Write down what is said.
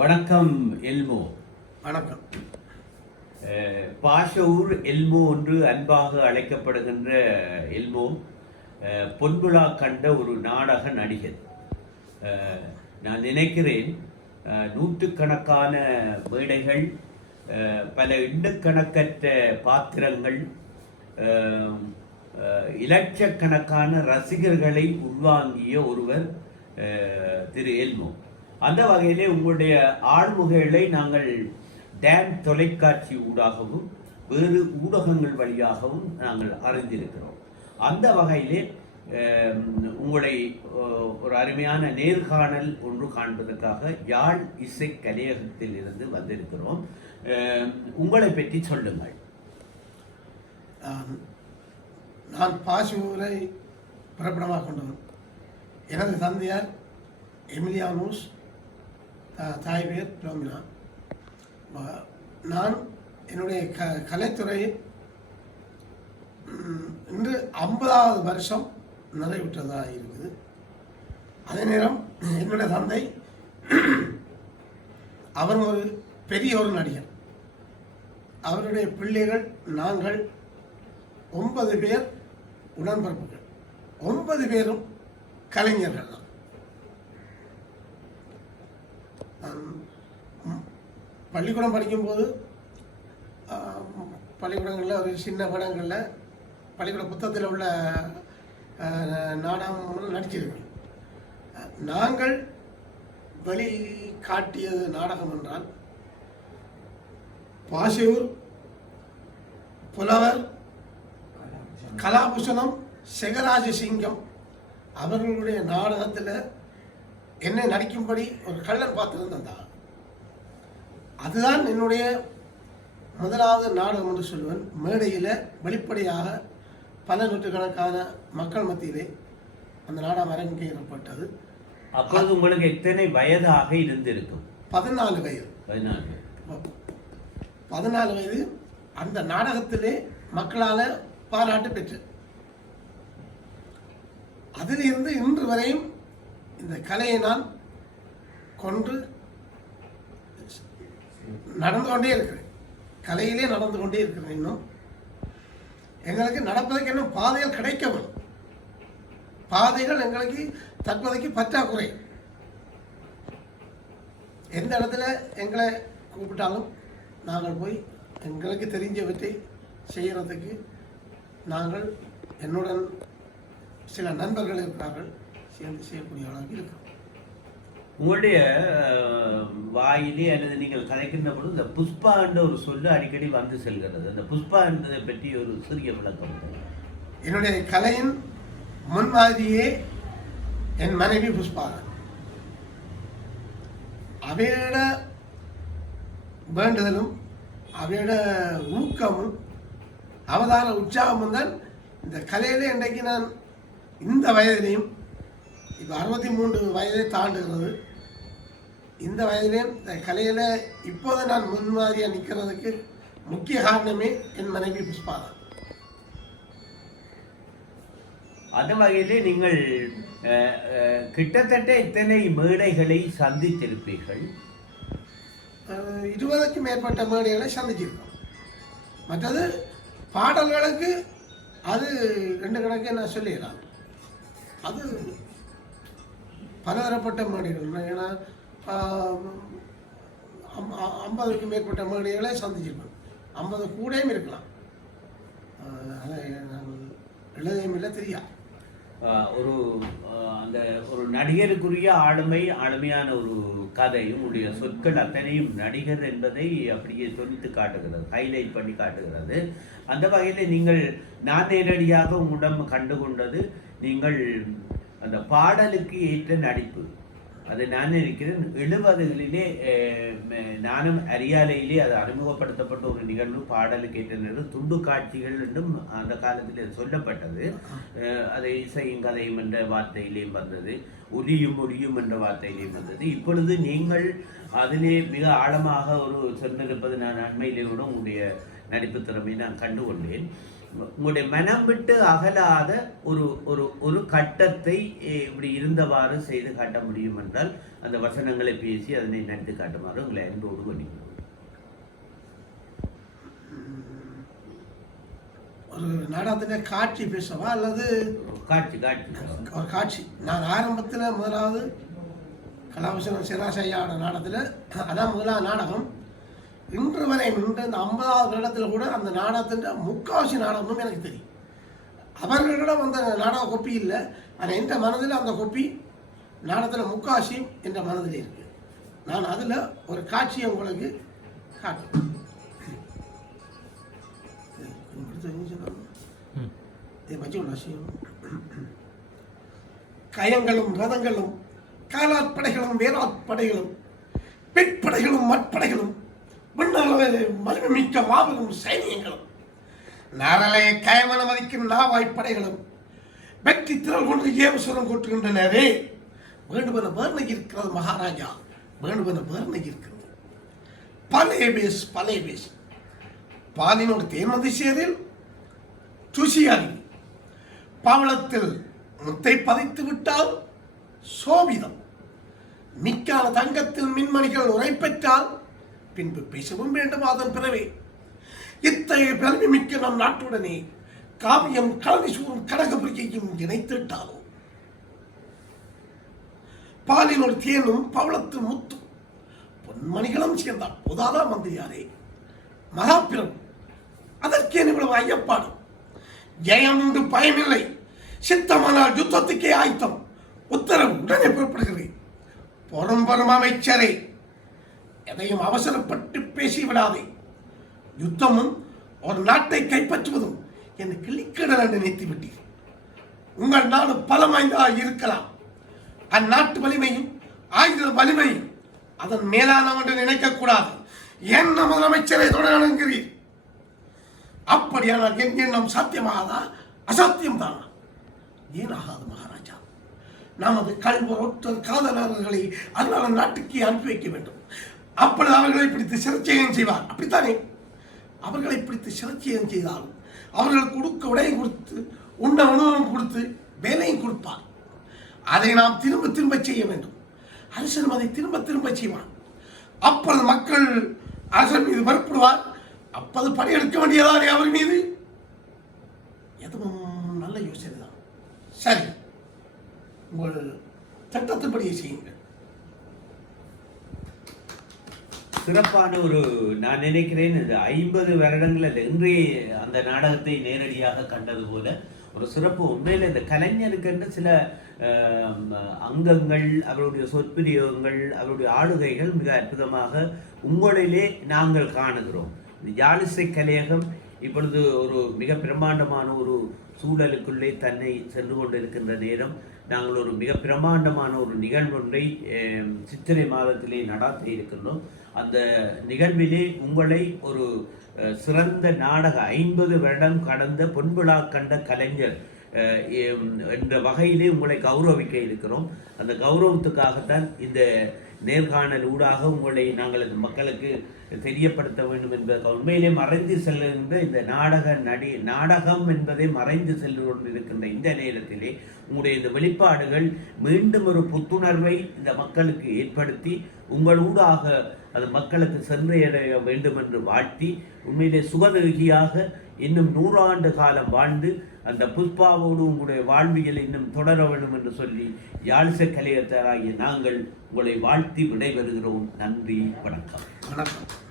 வணக்கம் எல்மோ. வணக்கம். பாஷவூர் எல்மோ என்று அன்பாக அழைக்கப்படுகின்ற எல்மோ பொன்விழா கண்ட ஒரு நாடக நடிகர். நான் நினைக்கிறேன் நூற்றுக்கணக்கான மேடைகள், பல எண்ணுக்கணக்கற்ற பாத்திரங்கள், இலட்சக்கணக்கான ரசிகர்களை உள்வாங்கிய ஒருவர் திரு எல்மோ. அந்த வகையிலே உங்களுடைய ஆழ்முகைகளை நாங்கள் டேன் தொலைக்காட்சி ஊடாகவும் வேறு ஊடகங்கள் வழியாகவும் நாங்கள் அறிந்திருக்கிறோம். அந்த வகையிலே உங்களை ஒரு அருமையான நேர்காணல் ஒன்று காண்பதற்காக யாழ் இசை கலையகத்தில் இருந்து வந்திருக்கிறோம். உங்களை பற்றி சொல்லுங்கள். நான் பாஷூரை பிறப்பிடமாக கொண்டவன். எனது தந்தையார் எமிலியானோஸ், தாய் பேர் பிளோமினா. நான் என்னுடைய கலைத்துறையில் இன்று 50வது வருஷம் நிறைவுற்றதாக இருக்குது. அதே நேரம் என்னுடைய தந்தை அவர் ஒரு பெரிய ஒரு நடிகர். அவருடைய பிள்ளைகள் நாங்கள் 9 பேர் உடன்பிறப்புகள். 9 பேரும் கலைஞர்கள் தான். பள்ளிக்கூடம் படிக்கும்போது பள்ளிக்கூடங்களில் ஒரு சின்ன படங்களில் பள்ளிக்கூட புத்தகத்தில் உள்ள நாடகம் நடிச்சிருக்கோம். நாங்கள் வெளி காட்டியது நாடகம் என்றால் பாஷூர் புலவர் கலாபூஷணம் செகராஜ சிங்கம் அவர்களுடைய நாடகத்தில் என்னை நடிக்கும்படி ஒரு கள்ளன் பாத்திரம் தந்தார். அதுதான் என்னுடைய முதலாவது நாடகம் என்று சொல்லுவேன். மேடையில் வெளிப்படையாக பல நூற்றுக்கணக்கான மக்கள் மத்தியிலே அந்த நாடகம் அரங்கேறப்பட்டது. அப்போது உங்களுக்கு எத்தனை வயதாக இருந்திருக்கும்? 14 வயது. 14 வயது. அந்த நாடகத்திலே மக்களால் பாராட்டு பெற்று அதிலிருந்து இன்று வரையும் இந்த கலையை நான் கொண்டு நடந்து கொண்டே இருக்கிறேன். கலையிலே நடந்து கொண்டே இருக்கிறேன். இன்னும் எங்களுக்கு நடப்பதற்கு இன்னும் பாதைகள் கிடைக்கவில்லை. பாதைகள் எங்களுக்கு தற்போதைக்கு பற்றாக்குறை. எந்த இடத்துல எங்களை கூப்பிட்டாலும் நாங்கள் போய் எங்களுக்கு தெரிஞ்சவற்றை செய்கிறதுக்கு நாங்கள் என்னுடன் சில நண்பர்கள் இருக்கிறார்கள், சேர்ந்து செய்யக்கூடிய அளவுக்கு இருக்கிறோம். உங்களுடைய வாயிலே அல்லது நீங்கள் கலைக்கின்ற பொழுது இந்த புஷ்பா என்ற ஒரு சொல்லு அடிக்கடி வந்து செல்கிறது. அந்த புஷ்பா என்பதை பற்றி ஒரு சிறிய விளக்கம். என்னுடைய கலையின் முன்மாதிரியே என் மனைவி புஷ்பா. அவையோட வேண்டுதலும் அவையோட ஊக்கமும் அவதான உற்சாகமும் தான் இந்த கலையிலே இன்றைக்கு நான் இந்த வயதிலையும், இப்போ 63 வயதை தாண்டுகிறது, இந்த வயதிலேயும் இந்த கலையில் இப்போது நான் முன்மாதிரியாக நிற்கிறதுக்கு முக்கிய காரணமே என் மனைவி புஷ்பா தான். அந்த வகையிலே நீங்கள் கிட்டத்தட்ட இத்தனை மேடைகளை சந்தித்திருப்பீர்கள்? 20க்கும் மேற்பட்ட மேடைகளை சந்திச்சிருக்கோம். மற்றது பாடல்களுக்கு அது 2 கணக்கே நான் சொல்லிடலாம். அது பலதரப்பட்ட மேடைகள். ஏன்னா 50க்கும் மேற்பட்ட மேடைகளை சந்திச்சிருக்கோம். 50 கூடயும் இருக்கலாம். அதை நாங்கள் எழுதையும் இல்லை, தெரியாது. அந்த ஒரு நடிகருக்குரிய ஆளுமையான ஒரு கதையும் உடைய சொற்கள் அத்தனையும் நடிகர் என்பதை அப்படியே தொனித்து காட்டுகிறது, ஹைலைட் பண்ணி காட்டுகிறது. அந்த வகையில் நீங்கள் நான் நேரடியாக உங்களிடம் கண்டுகொண்டது நீங்கள் அந்த பாடலுக்கு ஏற்ற நடிப்பு. அதை நான் நினைக்கிறேன் 70களிலே நானும் அரியாலையிலே அது அறிமுகப்படுத்தப்பட்ட ஒரு நிகழ்வு. பாடலுக்கு ஏற்ற நிகழ்வு துண்டு காட்சிகள் என்றும் அந்த காலத்தில் சொல்லப்பட்டது. அதை இசையும் கதையும் என்ற வார்த்தையிலேயும் வந்தது, ஒலியும் என்ற வார்த்தையிலேயும் வந்தது. இப்பொழுது நீங்கள் அதிலே மிக ஆழமாக ஒரு சென்றிருப்பது நான் அண்மையிலே கூட உங்களுடைய நடிப்பு திறமையை நான் கண்டுகொண்டேன். உங்களுடைய மனம் விட்டு அகலாத ஒரு ஒரு ஒரு கட்டத்தை இப்படி இருந்தவாறு செய்து காட்ட முடியும் என்றால் அந்த வசனங்களை பேசி அதனை நடித்து காட்டுமாறு உங்களை அன்போடு பண்ணிக்கணும். ஒரு நாடகத்தின காட்சி பேசவா அல்லது காட்சி ஒரு காட்சி? நான் ஆரம்பத்தில் முதலாவது கலாபசனம் சிராசையான நாடகத்தில் அதான் முதலாவது நாடகம். இன்று வரை இன்று இந்த 50வது வருடத்தில் கூட அந்த நாடகத்தின் முக்காவாசி நாடகமும் எனக்கு தெரியும். அவர்களிடம் அந்த நாடக கொப்பி இல்லை, ஆனால் என்ற மனதில் அந்த கொப்பி நாடகத்தில் முக்காவாசியும் என்ற மனதில் இருக்கு. நான் அதில் ஒரு காட்சியை உங்களுக்கு காட்டுறேன். கயங்களும் ரதங்களும் காலாட்படைகளும் வேளாட்படைகளும் பெட்படைகளும் மட்படைகளும் மலிமிக்க மாபெரும் சைனியங்களும் நரலைய கயமன மதிக்கும் நாவாய்ப்படைகளும் வெற்றி திரள் கொண்டு ஏவசுரம் கூட்டுகின்றனவே. வேண்டுமென வேர்ணகி இருக்கிறது மகாராஜா, வேண்டுமென வேர்ணகி இருக்கிறது. பலே பேஸ் பாலினோடு தேன்மதி சேரில் துசியாரி பவளத்தில் முத்தை பதித்து விட்டால் சோபிதம் மிக்கான தங்கத்தில் மின்மணிகள் உரை பெற்றால் பின்பு பேசவும் வேண்டும். அதன் பிறவே இத்தகைய பெருமை மிக்க நம் நாட்டுடனே காவியம் கலவி சூறும் கடகபுரியையும் இணைத்திட்டாலோ பாலினோடு தேனும் பவளத்தில் முத்தும் பொன்மணிகளும் சேர்ந்தால் போதாதா மந்திரியாரே மகாபிரம்? அதற்கே இவ்வளவு ஐயப்பாடும். ஜெயம் உண்டு பயமில்லை, சித்தமானால் யுத்தத்துக்கே ஆயத்தம். உத்தரவு உடனே புறப்படுகிறேன். பொறும்பெரும் அமைச்சரே, எதையும் அவசரப்பட்டு பேசிவிடாதே. யுத்தமும் ஒரு நாட்டை கைப்பற்றுவதும் என்னை கிளிக்கடல் என்று நினைத்து விட்டீர். உங்கள் நாடு பலம் வாய்ந்ததாக இருக்கலாம், அந்நாட்டு வலிமையும் ஆயுத வலிமையும் அதன் மேலான ஒன்று நினைக்கக்கூடாது. என்ன முதலமைச்சரை தொடர்கிறீர்? அப்படியானால் என் எண்ணம் சாத்தியமாகாதா அசாத்தியம் தானா? ஏன் ஆகாது மகாராஜா? நமது கல்வரொற்றல் காதலர்களை அதனால நாட்டுக்கு அனுப்பி வைக்க வேண்டும். அப்பொழுது அவர்களை பிடித்து சிறைச்சேதம் செய்வார். அப்படித்தானே? அவர்களை பிடித்து சிறைச்சேதம் செய்தாலும் அவர்களுக்கு கொடுக்க உடையும் கொடுத்து உண்ண உணவும் கொடுத்து வேலையும் கொடுப்பார். அதை நாம் திரும்ப திரும்ப செய்ய வேண்டும். அரசனும் அதை திரும்ப திரும்ப செய்வான். அப்பொழுது மக்கள் அரசன் மீது வரப்படுவார். அப்போது படையெடுக்க வேண்டியதானே அவர் மீது? எதுவும் நல்ல யோசனை தான். சரி, உங்கள் சட்டத்தின்படியே செய்யுங்கள். சிறப்பான ஒரு, நான் நினைக்கிறேன் இந்த 50 வருடங்களில் இன்றைய அந்த நாடகத்தை நேரடியாக கண்டது போல ஒரு சிறப்பு. உண்மையில் இந்த கலைஞருக்கென்று சில அங்கங்கள், அவருடைய சொற்பிரயோகங்கள், அவருடைய ஆளுகைகள் மிக அற்புதமாக உங்களிலே நாங்கள் காணுகிறோம். இந்த யாழிசை கலையகம் இப்பொழுது ஒரு மிக பிரம்மாண்டமான ஒரு சூழலுக்குள்ளே தன்னை சென்று கொண்டிருக்கின்ற நேரம் நாங்கள் ஒரு மிக பிரம்மாண்டமான ஒரு நிகழ்வொன்றை சித்திரை மாதத்திலே நடாத்த இருக்கின்றோம். அந்த நிகழ்விலே உங்களை ஒரு சிறந்த நாடக 50 வருடம் கடந்த பொன்விழா கண்ட கலைஞர் என்ற வகையிலே உங்களை கௌரவிக்க இருக்கிறோம். அந்த கௌரவத்துக்காகத்தான் இந்த நேர்காணல் ஊடாக உங்களை நாங்கள் இந்த மக்களுக்கு தெரியப்படுத்த வேண்டும் என்பது. உண்மையிலே மறைந்து செல்லுகின்ற இந்த நாடகம் என்பதை மறைந்து சென்று கொண்டிருக்கின்ற இந்த நேரத்திலே உங்களுடைய இந்த வெளிப்பாடுகள் மீண்டும் ஒரு புத்துணர்வை இந்த மக்களுக்கு ஏற்படுத்தி உங்களூடாக அது மக்களுக்கு சென்றடைய வேண்டும் என்று வாழ்த்தி, உண்மையிலே சுகதேகியாக இன்னும் 100 ஆண்டு காலம் வாழ்ந்து அந்த புஷ்பாவோடு உங்களுடைய வாழ்வியல் இன்னும் தொடர வேண்டும் என்று சொல்லி யாழிசை கலையத்தாராகிய நாங்கள் உங்களை வாழ்த்தி விடைபெறுகிறோம். நன்றி, வணக்கம். வணக்கம்.